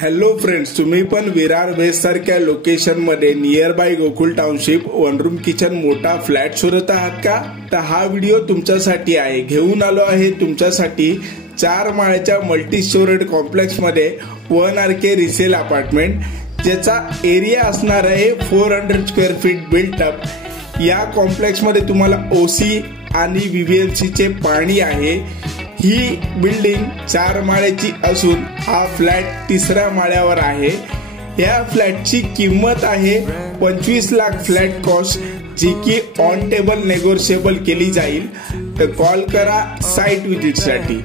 Hello friends, तुम्ही पण Virar waste सारख्या लोकेशन मध्ये near by Gokul township one room kitchen मोठा फ्लॅट शोधत आहात का? तर हा व्हिडिओ तुमच्यासाठी आहे. घेऊन आलो आहे तुमच्यासाठी 4 माळ्याच्या मल्टी स्टोरेड कॉम्प्लेक्स मध्ये 1 RK रिसेल अपार्टमेंट, ज्याचा एरिया असणार आहे 400 स्क्वेअर फीट बिल्ट अप. या कॉम्प्लेक्स मध्ये तुम्हाला ओसी आणि VVLC चे पाणी आहे. ही बिल्डिंग 4 माळ्याची असून हा फ्लॅट 3ऱ्या माळ्यावर आहे. या फ्लॅटची किंमत आहे 25 लाख फ्लॅट कॉस्ट, जी की ऑन टेबल नेगोशिएबल केली जाईल. तर कॉल करा साइट विजिट साठी.